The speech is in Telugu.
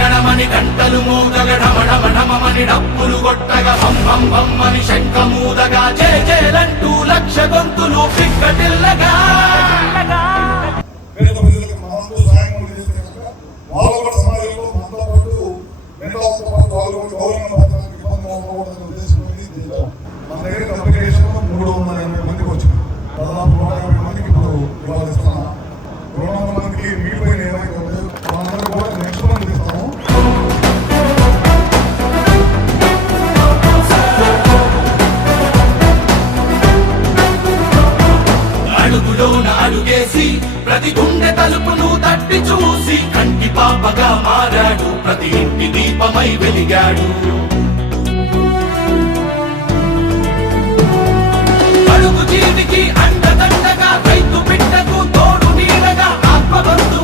గణమని గంటలు మోగగడమడమడమని డప్పులు కొట్టగా బం బం బం అని శంఖమూదగా జయ జయలంటూ లక్ష గొంతులు పిక్కటిల్లగా మన దగ్గర కమ్యూనికేషన్ 380 మందికి వచ్చింది. దాదాపు 150 మందికి ఇప్పుడు ఇవాళ ఇస్తున్నా. 200 మందికి మిగిలిపోయిన ఏమైతే మనందరూ కూడా నెక్స్ట్ మంత్ ఇస్తాము. అడుగులోన అడుగేసి ప్రతి గుండె తలుపును తట్టి చూసి కంటి పాపగా మారాడు, ప్రతి ఇంటి దీపమై వెలిగాడు. జీవికి అండదండగా రైతు బిడ్డకు తోడు నీడగా ఆత్మబంధు